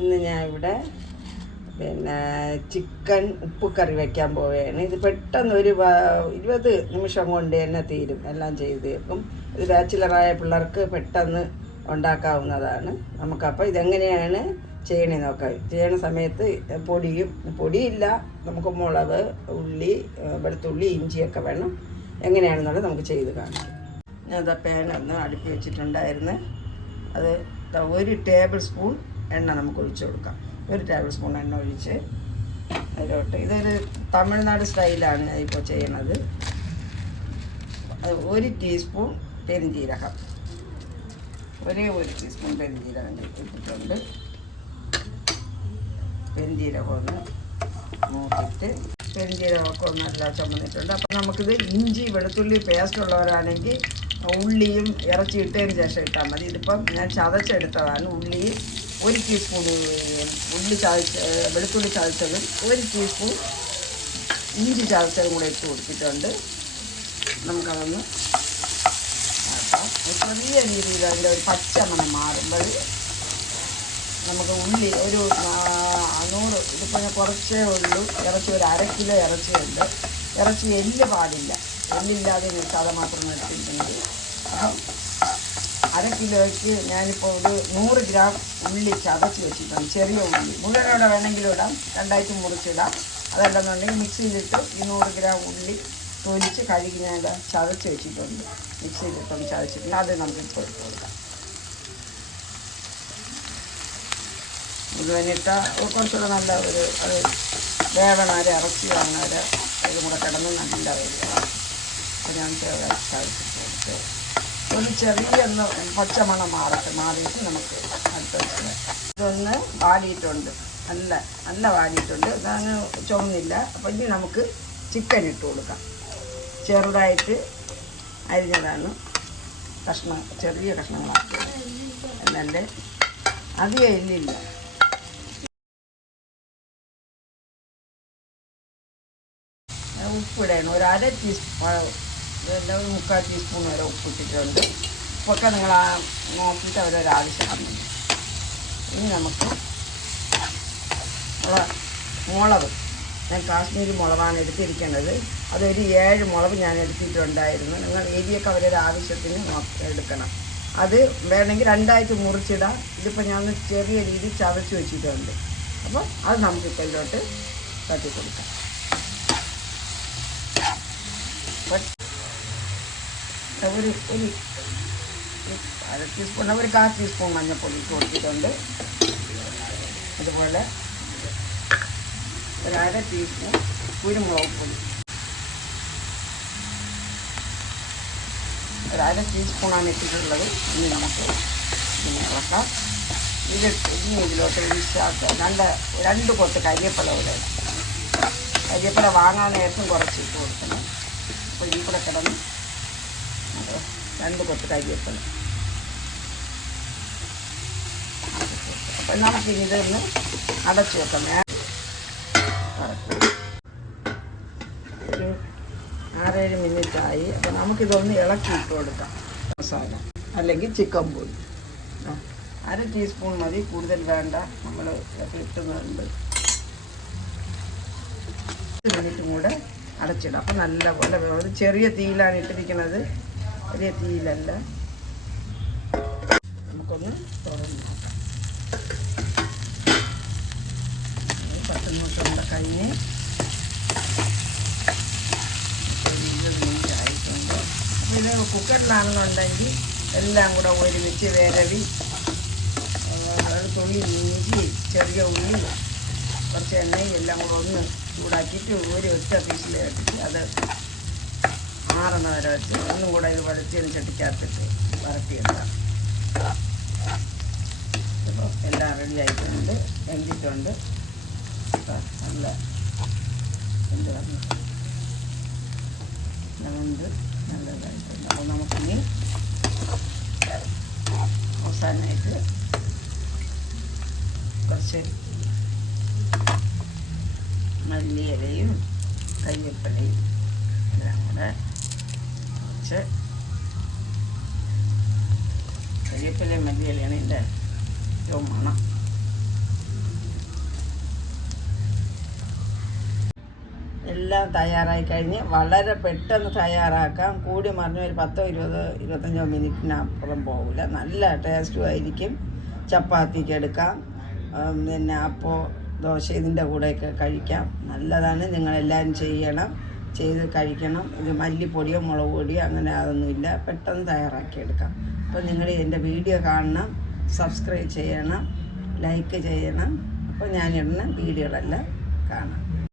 ഇന്ന് ഞാൻ ഇവിടെ പിന്നെ ചിക്കൻ ഉപ്പ് കറി വെക്കാൻ പോവുകയാണ്. ഇത് പെട്ടെന്ന് ഒരു ഇരുപത് നിമിഷം കൊണ്ട് തന്നെ തീരും. എല്ലാം ചെയ്ത് തീർക്കും. ഇത് ബാച്ചിലറായ പിള്ളേർക്ക് പെട്ടെന്ന് ഉണ്ടാക്കാവുന്നതാണ്. നമുക്കപ്പോൾ ഇതെങ്ങനെയാണ് ചെയ്യണേ നോക്കാം. ചെയ്യണ സമയത്ത് പൊടിയും പൊടിയില്ല. നമുക്ക് മുളക് ഉള്ളി വെളുത്തുള്ളി ഇഞ്ചിയൊക്കെ വേണം. എങ്ങനെയാണെന്നുള്ളത് നമുക്ക് ചെയ്ത് കാണിക്കാം ഞാൻ അതാ ഒന്ന് അടുപ്പി വെച്ചിട്ടുണ്ടായിരുന്നു. അത് ഒരു ടേബിൾ സ്പൂൺ എണ്ണ നമുക്ക് ഒഴിച്ചു കൊടുക്കാം. ഒരു ടേബിൾ സ്പൂൺ എണ്ണ ഒഴിച്ച് അതിലോട്ട്. ഇതൊരു തമിഴ്നാട് സ്റ്റൈലാണ് ഇപ്പോൾ ചെയ്യണത്. ഒരു ടീസ്പൂൺ പെരിഞ്ചീരകം ഒരേ ഒരു ടീസ്പൂൺ പെരിഞ്ചീരകം ഇട്ടിട്ടുണ്ട്. പെരിഞ്ജീരകം ഒന്ന് നോക്കിയിട്ട് പെരിഞ്ജീരകമൊക്കെ ഒന്ന് എല്ലാം ചുമന്നിട്ടുണ്ട്. അപ്പം നമുക്കിത് ഇഞ്ചി വെളുത്തുള്ളി പേസ്റ്റ് ഉള്ളവരാണെങ്കിൽ ഉള്ളിയും ഇറച്ചി ഇട്ടതിന് ശേഷം ഇട്ടാൽ മതി. ഇതിപ്പം ഞാൻ ചതച്ചെടുത്തതാണ് ഉള്ളി. ഒരു ടീസ്പൂൺ ഉള്ളി ചതച്ച വെളുത്തുള്ളി ചതച്ചതും ഒരു ടീസ്പൂൺ ഇഞ്ചി ചതച്ചതും കൂടെ ഇട്ട് കൊടുത്തിട്ടുണ്ട്. നമുക്കതൊന്ന് ചെറിയ രീതിയിൽ അതിന്റെ ഒരു പച്ച മണം മാറുമ്പോൾ നമുക്ക് ഉള്ളി ഒരു നൂറ് ഇതിപ്പോൾ കുറച്ചേ ഉള്ളൂ. ഇറച്ചി ഒരു അര കിലോ ഇറച്ചിയുണ്ട് ഇറച്ചി എല്ല് പാടില്ല. എല്ലില്ലാതെ നിൽക്കാതെ മാത്രം എടുത്തിട്ടുണ്ടെങ്കിൽ. അര കിലോയ്ക്ക് ഞാനിപ്പോൾ ഒരു നൂറ് ഗ്രാം ഉള്ളി ചതച്ച് വെച്ചിട്ടുണ്ട്. ചെറിയ ഉള്ളി. മുഴുവനോടെ വേണമെങ്കിലും ഇടാം. രണ്ടായിട്ട് മുറിച്ചിടാം. അതല്ലെന്നുണ്ടെങ്കിൽ മിക്സിയിലിട്ട് ഈ നൂറ് ഗ്രാം ഉള്ളി തൊലിച്ച് കഴുകി ഞാൻ ചതച്ച് വെച്ചിട്ടുണ്ട്. മിക്സിയിലിട്ടൊന്ന് ചതച്ചിട്ടുണ്ട്. അത് നമുക്ക് ഇപ്പോൾ ഇട്ട് കൊടുക്കാം. മുഴുവനിട്ട കുറച്ചുകൂടെ നല്ല ഒരു അത് വേവണ ഒരു ഇറച്ചി വേണവർ ഒരു കൂടെ കിടന്ന് നല്ല വരിക അപ്പോൾ ഞാൻ ചതച്ചിട്ട് കൊടുത്ത് ഒരു ചെറിയൊന്ന് പച്ചമണം മാറട്ടെ മാറിയിട്ട് നമുക്ക് അടുത്ത ഇതൊന്ന് വാടിയിട്ടുണ്ട് നല്ല നല്ല വാടിയിട്ടുണ്ട് ഇതാണ് ചുമന്നില്ല. അപ്പോൾ ഇനി നമുക്ക് ചിക്കൻ ഇട്ട് കൊടുക്കാം. ചെറുതായിട്ട് അരിഞ്ഞതാണ്. കഷ്ണം ചെറിയ കഷ്ണങ്ങളാക്കി. എന്നല്ലേ അധികം എല്ലില്ല ഉപ്പിടണം ഒരു അര ടീസ്പൂൺ ഇതെല്ലാം ഒരു മുക്കാൽ ടീസ്പൂൺ വരെ ഉപ്പിട്ടിട്ടുണ്ട് ഉപ്പൊക്കെ നിങ്ങൾ ആ നോക്കിയിട്ട് അവരൊരാവശ്യം ആവശ്യമാണ് ഇനി നമുക്ക് മുള മുളക് ഞാൻ കാശ്മീരി മുളകാണ് എടുത്തിരിക്കേണ്ടത് അതൊരു ഏഴ് മുളക് ഞാൻ എടുത്തിട്ടുണ്ടായിരുന്നു. നിങ്ങൾ എരിയൊക്കെ അവരൊരു ആവശ്യത്തിന് എടുക്കണം. അത് വേണമെങ്കിൽ രണ്ടായിട്ട് മുറിച്ചിടാം. ഇതിപ്പോൾ ഞാൻ ചെറിയ രീതിയിൽ ചതച്ച് വെച്ചിട്ടുണ്ട്. അപ്പോൾ അത് നമുക്കിപ്പോൾ ഇതിലോട്ട് തട്ടി കൊടുക്കാം ഒരു ഒരു അര ടീസ്പൂൺ ഒരു കാൽ ടീസ്പൂൺ മഞ്ഞൾപ്പൊടി ഇട്ട് കൊടുത്തിട്ടുണ്ട്. അതുപോലെ ഒരു അര ടീസ്പൂൺ കുരുമുളക് പൊടി. ഒരു അര ടീസ്പൂണാണ് ഇട്ടിട്ടുള്ളത്. ഇനി നമുക്ക് ഇങ്ങനെ ഇളക്കാം. ഇതിട്ട് ഇനി ഇതിലോട്ട് വിശ്വാസം രണ്ട് രണ്ട് കൊത്ത് കരിയപ്പല ഇവിടെ ഇടാം കരിയപ്പല വാങ്ങാൻ നേരത്തും കുറച്ച് ഇട്ട് കൊടുക്കണം. അപ്പോൾ ഈ കൂടെ കിടന്ന് അത് രണ്ട് കൊത്ത് വെക്കണം. അപ്പം നമുക്കിനി ഇതൊന്ന് അടച്ചു വെക്കാം. ഒരു ആറേഴ് മിനിറ്റ് ആയി അപ്പം നമുക്കിതൊന്ന് ഇളക്കി ഇട്ട് കൊടുക്കാം. മസാല. അല്ലെങ്കിൽ ചിക്കൻ പൊടി അര ടീസ്പൂൺ മതി. കൂടുതൽ വേണ്ട. നമ്മൾ ഇട്ടുന്നുണ്ട്. മിനിറ്റും കൂടെ അടച്ചിടാം. അപ്പം നല്ലപോലെ ചെറിയ തീയിലാണ് ഇട്ടിരിക്കുന്നത്. വലിയ തീയിലല്ല നമുക്കൊന്ന് തുറന്ന് നോക്കാം. പത്ത് കൂടെ കഴിഞ്ഞ് ഇത് കുക്കറിലാണെന്നുണ്ടെങ്കിൽ എല്ലാം കൂടെ ഒരുമിച്ച് വിരവി. തുള്ളി ഇഞ്ചി ചെറിയ ഉള്ളി കുറച്ച് എണ്ണയും എല്ലാം കൂടെ ഒന്ന് ചൂടാക്കിയിട്ട് ഒരു ഒറ്റ പീസിലേക്ക് അത് ആറുന്ന വരെ വെച്ച് ഒന്നും കൂടെ ഇത് വരച്ചതിന് ചട്ടിക്കകത്തിട്ട് വരട്ടിയെടുക്കാം അപ്പോൾ എല്ലാം റെഡി ആയിട്ടുണ്ട് വെന്തിട്ടുണ്ട്. നല്ല എന്ത് പറഞ്ഞു നല്ലതായിട്ടുണ്ട്. അപ്പോൾ നമുക്കിനി അവസാനമായിട്ട് കുറച്ച് മല്ലിയിലയും കയ്യപ്പലയും എല്ലാം കൂടെ കുറച്ച് കരിവേപ്പില മല്ലിയിലാണ് എന്റെ ഏറ്റവും മണം. എല്ലാം തയ്യാറായി കഴിഞ്ഞ് വളരെ പെട്ടെന്ന് തയ്യാറാക്കാം. കൂടി മറിഞ്ഞ ഒരു പത്തോ ഇരുപതോ ഇരുപത്തഞ്ചോ മിനിറ്റിനപ്പുറം പോകില്ല നല്ല ടേസ്റ്റും ആയിരിക്കും. ചപ്പാത്തിക്ക് എടുക്കാം. പിന്നെ അപ്പോൾ ദോശ ഇതിന്റെ കൂടെയൊക്കെ കഴിക്കാം. നല്ലതാണ്. നിങ്ങളെല്ലാവരും ചെയ്യണം. ചെയ്ത് കഴിക്കണം. ഇത് മല്ലിപ്പൊടിയോ മുളക് പൊടിയോ അങ്ങനെ അതൊന്നുമില്ല. പെട്ടെന്ന് തയ്യാറാക്കിയെടുക്കാം. അപ്പോൾ നിങ്ങൾ എന്റെ വീഡിയോ കാണണം സബ്സ്ക്രൈബ് ചെയ്യണം ലൈക്ക് ചെയ്യണം. അപ്പോൾ ഞാനിടുന്ന വീഡിയോകളെല്ലാം കാണാം.